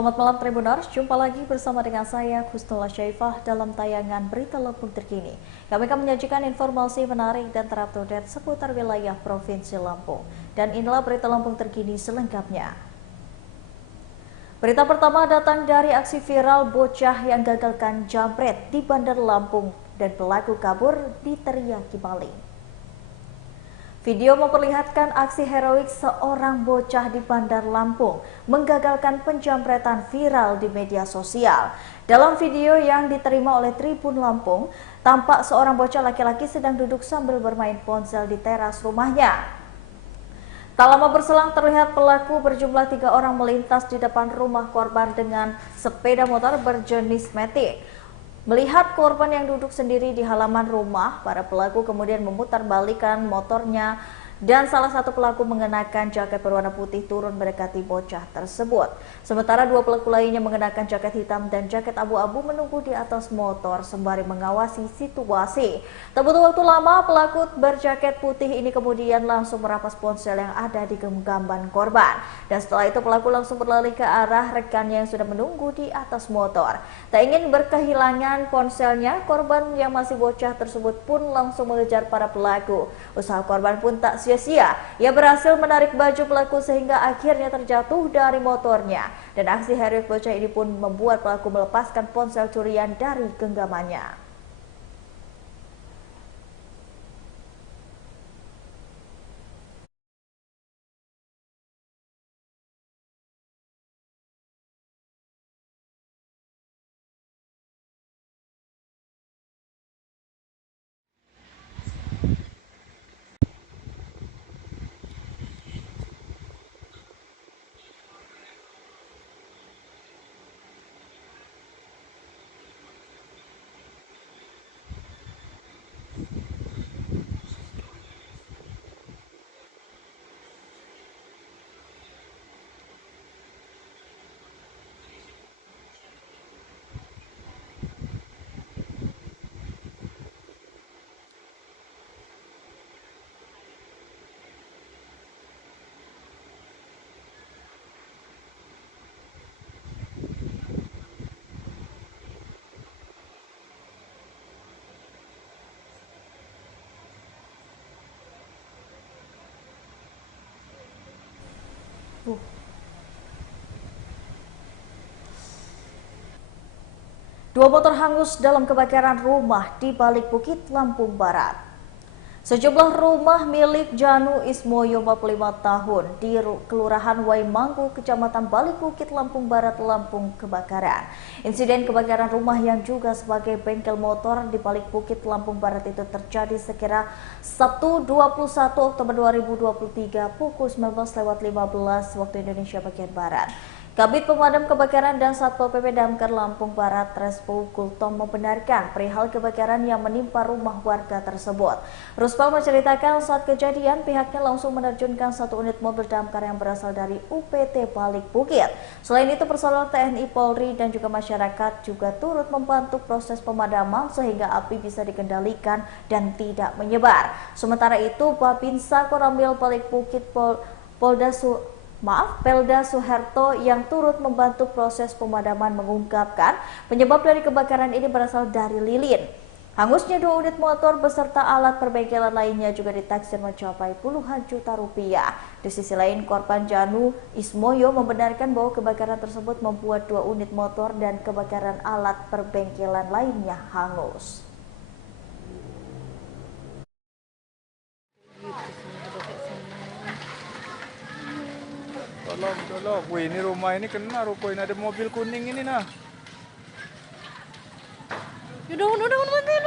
Selamat malam Tribuners, jumpa lagi bersama dengan saya Husnul Syaifah dalam tayangan Berita Lampung Terkini. Kami akan menyajikan informasi menarik dan terupdate seputar wilayah Provinsi Lampung. Dan inilah Berita Lampung Terkini selengkapnya. Berita pertama datang dari aksi viral bocah yang gagalkan jambret di Bandar Lampung dan pelaku kabur diteriaki maling. Video memperlihatkan aksi heroik seorang bocah di Bandar Lampung menggagalkan penjambretan viral di media sosial. Dalam video yang diterima oleh Tribun Lampung, tampak seorang bocah laki-laki sedang duduk sambil bermain ponsel di teras rumahnya. Tak lama berselang terlihat pelaku berjumlah 3 orang melintas di depan rumah korban dengan sepeda motor berjenis Matic. Melihat korban yang duduk sendiri di halaman rumah, para pelaku kemudian memutarbalikkan motornya dan salah satu pelaku mengenakan jaket berwarna putih turun mendekati bocah tersebut. Sementara 2 pelaku lainnya mengenakan jaket hitam dan jaket abu-abu menunggu di atas motor sembari mengawasi situasi. Tak butuh waktu lama, pelaku berjaket putih ini kemudian langsung merampas ponsel yang ada di genggaman korban. Dan setelah itu pelaku langsung berlari ke arah rekannya yang sudah menunggu di atas motor. Tak ingin berkehilangan ponselnya, korban yang masih bocah tersebut pun langsung mengejar para pelaku. Usaha korban pun tak sia-sia. Ia berhasil menarik baju pelaku sehingga akhirnya terjatuh dari motornya. Dan aksi heroik bocah ini pun membuat pelaku melepaskan ponsel curian dari genggamannya. Dua motor hangus dalam kebakaran rumah di Balik Bukit, Lampung Barat. Sejumlah rumah milik Janu Ismoyo 45 tahun di Kelurahan Waimangku, Kecamatan Balik Bukit, Lampung Barat, Lampung kebakaran. Insiden kebakaran rumah yang juga sebagai bengkel motor di Balik Bukit, Lampung Barat itu terjadi sekira Sabtu 21 Oktober 2023 pukul 19.15 waktu Indonesia bagian Barat. Kabid Pemadam Kebakaran dan Satpol PP Damkar Lampung Barat Trespo Kultom membenarkan perihal kebakaran yang menimpa rumah warga tersebut. Ruspal menceritakan saat kejadian pihaknya langsung menerjunkan 1 unit mobil damkar yang berasal dari UPT Balik Bukit. Selain itu personel TNI, Polri dan juga masyarakat juga turut membantu proses pemadaman sehingga api bisa dikendalikan dan tidak menyebar. Sementara itu Babinsa Koramil Balik Bukit Pelda Suherto yang turut membantu proses pemadaman mengungkapkan penyebab dari kebakaran ini berasal dari lilin. Hangusnya 2 unit motor beserta alat perbengkelan lainnya juga ditaksir mencapai puluhan juta rupiah. Di sisi lain, korban Janu Ismoyo membenarkan bahwa kebakaran tersebut membuat 2 unit motor dan kebakaran alat perbengkelan lainnya hangus. Tolong, wih ini rumah ini kena, ruko ini ada mobil kuning ini nah. Udah matiin.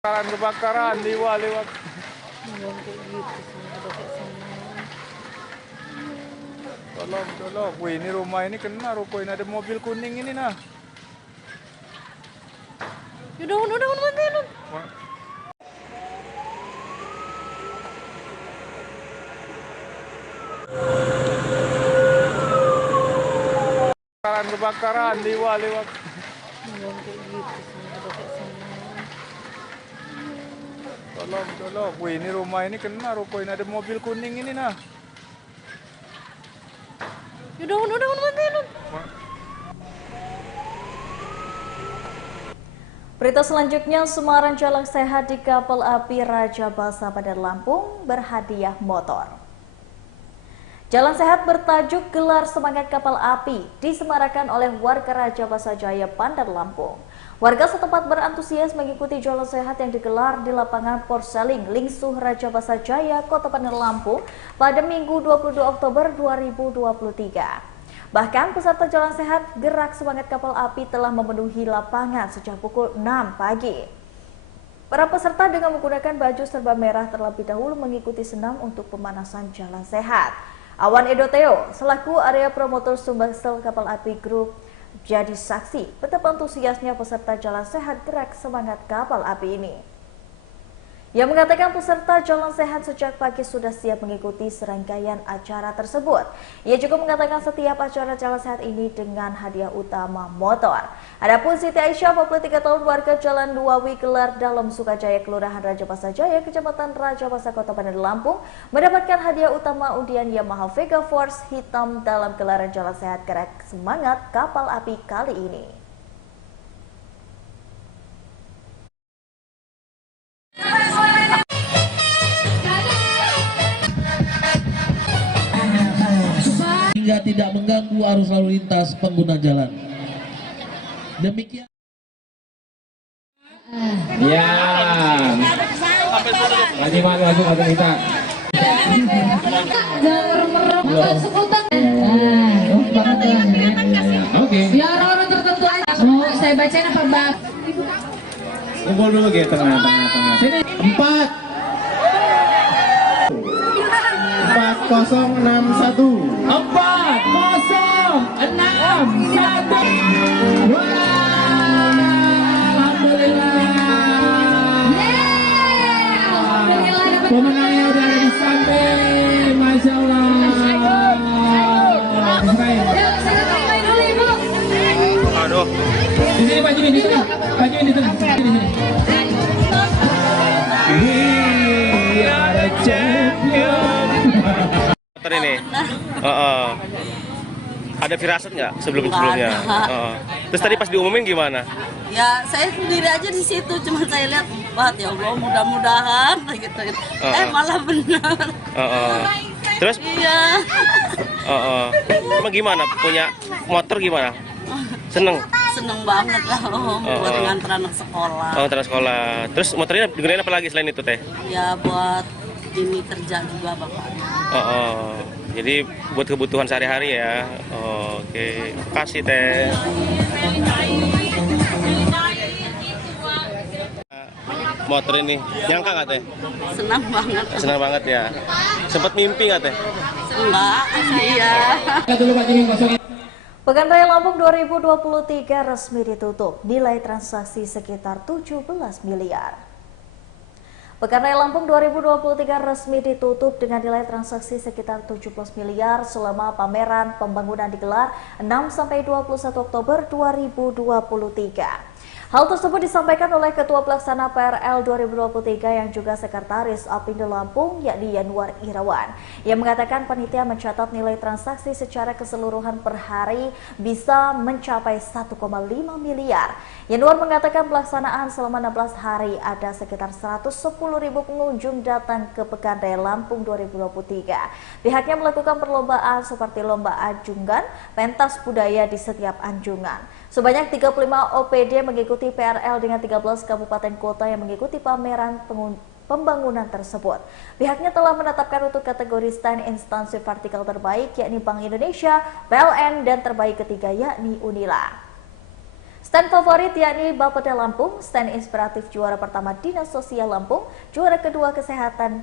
Kebakaran lewat. Tolong, wih ini rumah ini kena, ruko ini ada mobil kuning ini nah. Udah matiin. Kebakaran lewat. Tolong. Wih, ini rumah ini kena ruko ini, ada mobil kuning ini nah. Udah bantuin. Berita selanjutnya, Semarang Jalan Sehat di kapal api Raja Basa Bandar Lampung berhadiah motor. Jalan sehat bertajuk Gelar Semangat Kapal Api disemarakan oleh warga Raja Basa Jaya Bandar Lampung. Warga setempat berantusias mengikuti jalan sehat yang digelar di lapangan Porseling, Lingsuh, Raja Basa Jaya, Kota Bandar Lampung pada Minggu 22 Oktober 2023. Bahkan peserta jalan sehat Gerak Semangat Kapal Api telah memenuhi lapangan sejak pukul 6 pagi. Para peserta dengan menggunakan baju serba merah terlebih dahulu mengikuti senam untuk pemanasan jalan sehat. Awan Edoteo selaku area promotor Sumbangsel Kapal Api Group jadi saksi betapa antusiasnya peserta jalan sehat Gerak Semangat Kapal Api ini. Ia mengatakan peserta jalan sehat sejak pagi sudah siap mengikuti serangkaian acara tersebut. Ia juga mengatakan setiap acara jalan sehat ini dengan hadiah utama motor. Adapun Siti Aisyah, 43 tahun, warga Jalan Duawi Gelar dalam Sukajaya, Kelurahan Raja Basa Jaya, Kecamatan Raja Basa, Kota Bandar Lampung, mendapatkan hadiah utama undian Yamaha Vega Force hitam dalam gelaran jalan sehat Gerak Semangat Kapal Api kali ini. Hingga tidak mengganggu arus lalu lintas pengguna jalan. Demikian. Ya. Laju kita. Oke. Ya orang tertentu aja. Oh, saya bacain apa bab? Kumpul dulu gitu tengah. Sini 4 4061 Wah, alhamdulillah. Pemenangnya udah ada di samping, masya Allah. Aduh. Di sini Pak Jimmy, di sini. Pak Jimmy di sini. Ada champion. Motor ini, ada firasat nggak sebelumnya? Terus tadi pas diumumin gimana? Ya saya sendiri aja di situ, cuma saya lihat, wah ya Allah mudah-mudahan gitu. Malah benar. Terus? Iya. Emang gimana? Punya motor gimana? Seneng? Seneng banget lah buat nganter anak sekolah. Oh, nganter sekolah. Terus motornya digunain apa lagi selain itu teh? Ya buat ini kerja juga bapaknya. Jadi buat kebutuhan sehari-hari ya. Oke, makasih teh. Motor ini nyangka nggak teh? Senang banget. Senang banget ya. Sempat mimpi nggak teh? Enggak, iya. Pekan Raya Lampung 2023 resmi ditutup, nilai transaksi sekitar 17 miliar. Pekan Raya Lampung 2023 resmi ditutup dengan nilai transaksi sekitar 17 miliar selama pameran pembangunan digelar 6-21 Oktober 2023. Hal tersebut disampaikan oleh Ketua Pelaksana PRL 2023 yang juga Sekretaris Apindo Lampung, yakni Yanuar Irawan. Ia mengatakan panitia mencatat nilai transaksi secara keseluruhan per hari bisa mencapai 1,5 miliar. Yanuar mengatakan pelaksanaan selama 16 hari ada sekitar 110.000 pengunjung datang ke Pekan Raya Lampung 2023. Pihaknya melakukan perlombaan seperti lomba anjungan, pentas budaya di setiap anjungan. Sebanyak 35 OPD mengikuti PRL dengan 13 kabupaten kota yang mengikuti pameran pembangunan tersebut. Pihaknya telah menetapkan untuk kategori stand instansi vertikal terbaik yakni Bank Indonesia, PLN, dan terbaik ketiga yakni Unila. Stand favorit yakni Bapeda Lampung, stand inspiratif juara pertama Dinas Sosial Lampung, juara kedua Kesehatan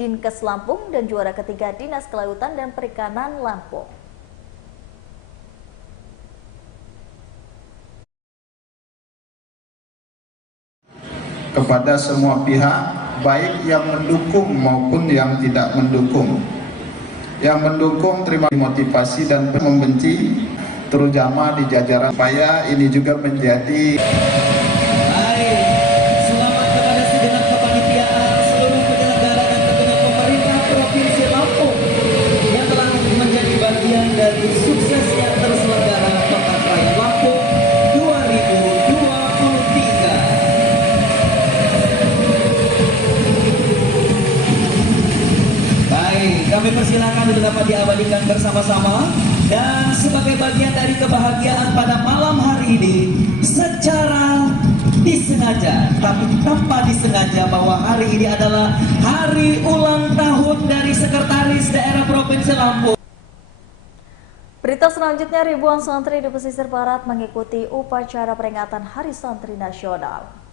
Dinkes Lampung, dan juara ketiga Dinas Kelautan dan Perikanan Lampung. Kepada semua pihak, baik yang mendukung maupun yang tidak mendukung. Yang mendukung terima motivasi dan membenci, terutama di jajaran, supaya ini juga menjadi. Baik, selamat kepada segenap kepanitia. Kami persilakan untuk dapat diabadikan bersama-sama. Dan sebagai bagian dari kebahagiaan pada malam hari ini, secara disengaja, tapi tanpa disengaja, bahwa hari ini adalah hari ulang tahun dari Sekretaris Daerah Provinsi Lampung. Berita selanjutnya, ribuan santri di pesisir barat mengikuti upacara peringatan Hari Santri Nasional.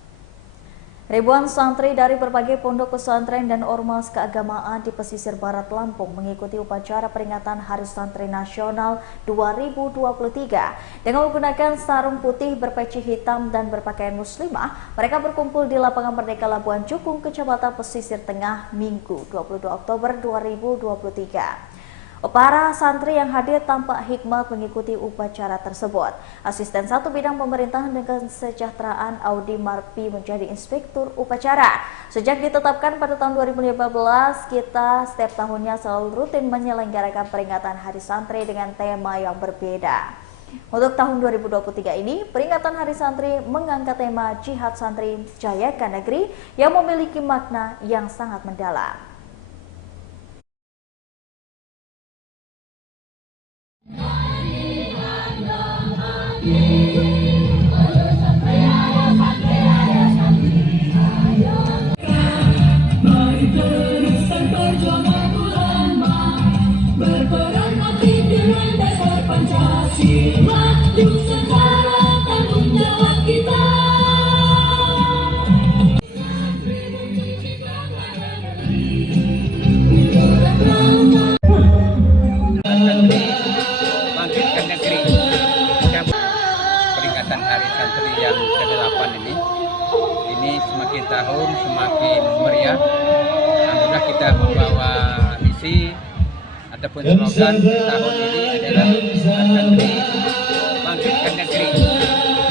Ribuan santri dari berbagai pondok pesantren dan ormas keagamaan di pesisir barat Lampung mengikuti upacara peringatan Hari Santri Nasional 2023. Dengan menggunakan sarung putih berpeci hitam dan berpakaian muslimah, mereka berkumpul di lapangan Merdeka Labuan Cukung, Kecamatan Pesisir Tengah, Minggu 22 Oktober 2023. Para santri yang hadir tampak hikmat mengikuti upacara tersebut. Asisten 1 Bidang Pemerintahan dan Kesejahteraan Audi Marpi menjadi inspektur upacara. Sejak ditetapkan pada tahun 2015, kita setiap tahunnya selalu rutin menyelenggarakan peringatan Hari Santri dengan tema yang berbeda. Untuk tahun 2023 ini, peringatan Hari Santri mengangkat tema Jihad Santri Jayakan Negeri yang memiliki makna yang sangat mendalam. Bangkitkan negeri. Peringatan Hari Santri yang ke-8 ini semakin tahun semakin meriah. Alhamdulillah kita membawa misi ataupun slogan tahun ini adalah Santri bangkitkan negeri.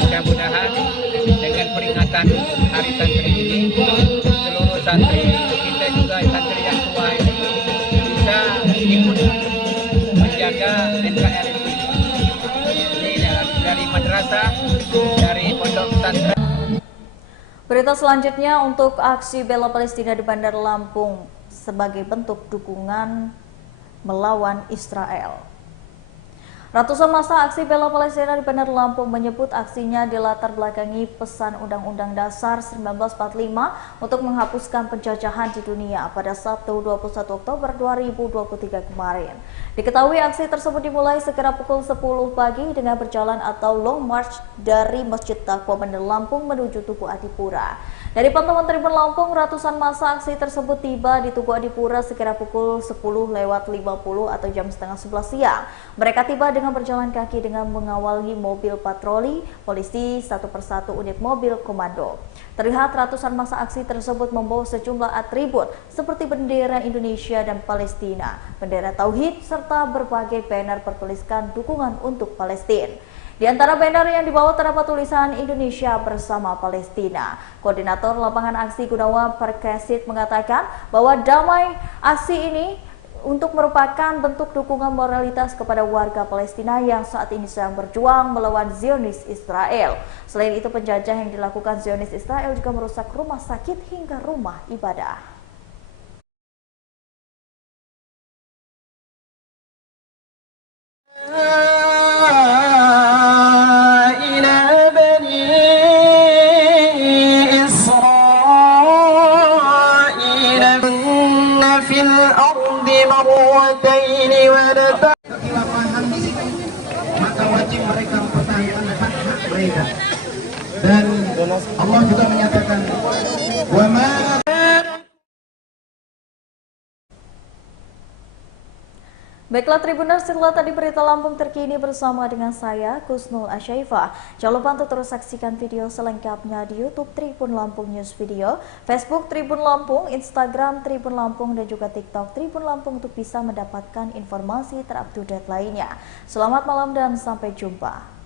Mudah-mudahan dengan peringatan Hari Santri ini, seluruh santri kita juga santri yang tua ini bisa ikut menjaga NKRI ini dari madrasah, dari pondok pesantren. Berita selanjutnya, untuk aksi bela Palestina di Bandar Lampung sebagai bentuk dukungan melawan Israel. Ratusan massa aksi bela Palestina di Bandar Lampung menyebut aksinya dilatar belakangi pesan Undang-Undang Dasar 1945 untuk menghapuskan penjajahan di dunia pada Sabtu 21 Oktober 2023 kemarin. Diketahui aksi tersebut dimulai sekira pukul 10 pagi dengan berjalan atau long march dari Masjid Taqwa Bandar Lampung menuju Tugu Adipura. Dari pantauan Tribun Lampung, ratusan massa aksi tersebut tiba di Tugu Adipura sekira pukul 10.50 atau jam setengah 11 siang. Mereka tiba dengan berjalan kaki dengan mengawali mobil patroli polisi satu persatu unit mobil komando. Terlihat ratusan massa aksi tersebut membawa sejumlah atribut seperti bendera Indonesia dan Palestina, bendera Tauhid, serta berbagai banner bertuliskan dukungan untuk Palestina. Di antara banner yang dibawa terdapat tulisan Indonesia bersama Palestina. Koordinator lapangan aksi Gunawan Perkesit mengatakan bahwa damai aksi ini untuk merupakan bentuk dukungan moralitas kepada warga Palestina yang saat ini sedang berjuang melawan Zionis Israel. Selain itu, penjajah yang dilakukan Zionis Israel juga merusak rumah sakit hingga rumah ibadah. Maka wajib mereka mempertahankan hak-hak mereka. Dan Allah juga menyatakan, wa ma. Baiklah Tribuners, setelah tadi berita Lampung terkini bersama dengan saya, Kusnul Asyaifah. Jangan lupa untuk terus saksikan video selengkapnya di YouTube Tribun Lampung News Video, Facebook Tribun Lampung, Instagram Tribun Lampung, dan juga TikTok Tribun Lampung untuk bisa mendapatkan informasi terupdate lainnya. Selamat malam dan sampai jumpa.